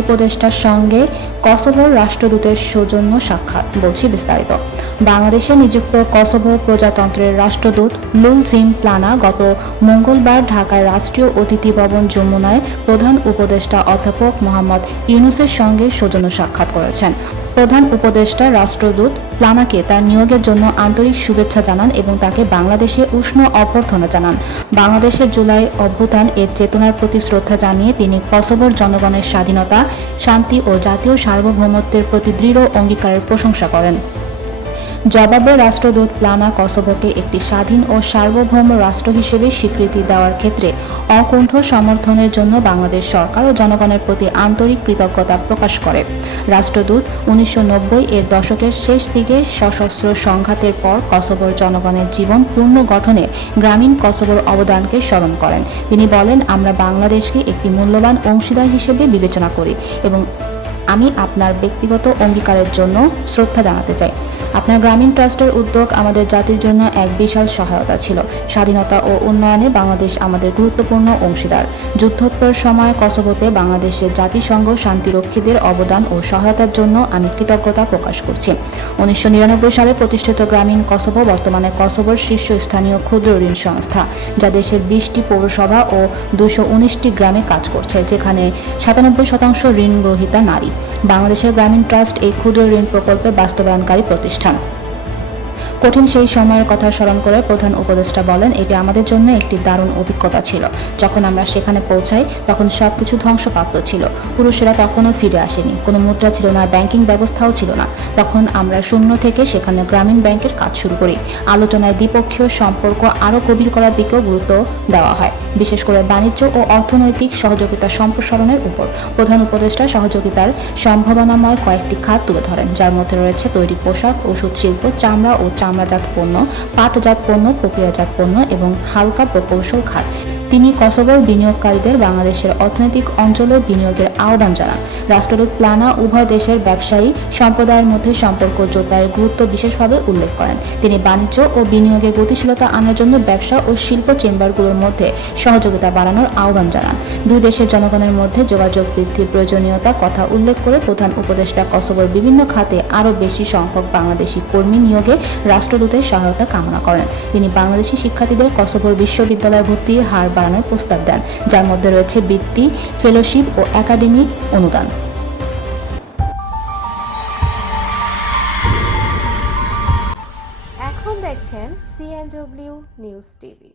উপদেষ্টার সঙ্গে কসোভোর রাষ্ট্রদূতের সৌজন্য সাক্ষাৎ, বলছি বিস্তারিত। বাংলাদেশে নিযুক্ত কসোভো প্রজাতন্ত্রের রাষ্ট্রদূত লুল জিম প্লানা গত মঙ্গলবার ঢাকায় রাষ্ট্রীয় অতিথি ভবন যমুনায় প্রধান উপদেষ্টা অধ্যাপক মোহাম্মদ ইউনুসের সঙ্গে সৌজন্য সাক্ষাৎ করেছেন। প্রধান উপদেষ্টা রাষ্ট্রদূত প্লানাকে তার নিয়োগের জন্য আন্তরিক শুভেচ্ছা জানান এবং তাকে বাংলাদেশে উষ্ণ অভ্যর্থনা জানান। বাংলাদেশের জুলাই অভ্যুত্থান এর চেতনার প্রতি শ্রদ্ধা জানিয়ে তিনি কসোভোর জনগণের স্বাধীনতা, শান্তি ও জাতীয় সার্বভৌমত্বের প্রতি দৃঢ় অঙ্গীকারের প্রশংসা করেন। জবাবে রাষ্ট্রদূত প্লানা কসোভোকে একটি স্বাধীন ও সার্বভৌম রাষ্ট্র হিসেবে স্বীকৃতি দেওয়ার ক্ষেত্রে অকুণ্ঠ সমর্থনের জন্য বাংলাদেশ সরকার ও জনগণের প্রতি আন্তরিক কৃতজ্ঞতা প্রকাশ করে। রাষ্ট্রদূত উনিশশো নব্বই এর দশকের শেষ দিকে সশস্ত্র সংঘাতের পর কসোভোর জনগণের জীবন পূর্ণ গঠনে গ্রামীণ কসোভোর অবদানকে স্মরণ করেন। তিনি বলেন, আমরা বাংলাদেশকে একটি মূল্যবান অংশীদার হিসেবে বিবেচনা করি এবং আমি আপনার ব্যক্তিগত অঙ্গীকারের জন্য শ্রদ্ধা জানাতে চাই। আপনার গ্রামীণ ট্রাস্টের উদ্যোগ আমাদের জাতির জন্য এক বিশাল সহায়তা ছিল। স্বাধীনতা ও উন্নয়নে বাংলাদেশ আমাদের গুরুত্বপূর্ণ অংশীদার। যুদ্ধোত্তর সময় কসোভোতে বাংলাদেশের জাতিসংঘ শান্তিরক্ষীদের অবদান ও সহায়তার জন্য আমি কৃতজ্ঞতা প্রকাশ করছি। উনিশশো নিরানব্বই সালে প্রতিষ্ঠিত গ্রামীণ কসোভো বর্তমানে কসোভোর শীর্ষস্থানীয় ক্ষুদ্র ঋণ সংস্থা, যা দেশের বিশটি পৌরসভা ও দুশো উনিশটি গ্রামে কাজ করছে, যেখানে সাতানব্বই শতাংশ ঋণ গ্রহীতা নারী। বাংলাদেশের গ্রামীণ ট্রাস্ট এই ক্ষুদ্র ঋণ প্রকল্পে বাস্তবায়নকারী প্রতিষ্ঠান escuchando. কঠিন সেই সময়ের কথা স্মরণ করে প্রধান উপদেষ্টা বলেন, এটি আমাদের জন্য একটি দারুণ অভিজ্ঞতা ছিল। যখন আমরা সেখানে পৌঁছাই, তখন সবকিছু ধ্বংসপ্রাপ্ত ছিল। পুরুষেরা তখনও ফিরে আসেনি। কোনো মুদ্রা ছিল না, ব্যাংকিং ব্যবস্থাও ছিল না। তখন আমরা শূন্য থেকে সেখানে গ্রামীণ ব্যাংকের কাজ শুরু করি। আলোচনায় দ্বিপক্ষীয় সম্পর্ক আরও গভীর করার দিকেও গুরুত্ব দেওয়া হয়, বিশেষ করে বাণিজ্য ও অর্থনৈতিক সহযোগিতা সম্প্রসারণের উপর। প্রধান উপদেষ্টা সহযোগিতার সম্ভাবনাময় কয়েকটি খাত তুলে ধরেন, যার মধ্যে রয়েছে তৈরি পোশাক, ওষুধ, শিল্প, চামড়া ও চামড়াজাত পণ্য পাটজাত পণ্য প্রক্রিয়াজাত পণ্য এবং হালকা প্রকৌশল খাত। তিনি কসোভোর বিনিয়োগকারীদের বাংলাদেশের অর্থনৈতিক অঞ্চলে বিনিয়োগের আহ্বান জানান। রাষ্ট্রদূত প্লানা উভয় দেশের ব্যবসায়ী সম্প্রদায়ের মধ্যে সম্পর্ক জোরদারের গুরুত্ব বিশেষভাবে উল্লেখ করেন। তিনি বাণিজ্য ও বিনিয়োগে গতিশীলতা আনার জন্য ব্যবসা ও শিল্প চেম্বারগুলোর মধ্যে সহযোগিতা বাড়ানোর আহ্বান জানান। দুই দেশের জনগণের মধ্যে যোগাযোগ বৃদ্ধির প্রয়োজনীয়তা কথা উল্লেখ করে প্রধান উপদেষ্টা কসোভোর বিভিন্ন খাতে আরও বেশি সংখ্যক বাংলাদেশি কর্মী নিয়োগে রাষ্ট্রদূতের সহায়তা কামনা করেন। তিনি বাংলাদেশি শিক্ষার্থীদের কসোভোর বিশ্ববিদ্যালয়ে ভর্তির হার বাড়ানোর প্রস্তাব দেন, যার মধ্যে রয়েছে বৃত্তি, ফেলোশিপ ও একাডেমিক অনুদান। এখন দেখছেন সিএনডব্লিউ নিউজ টিভি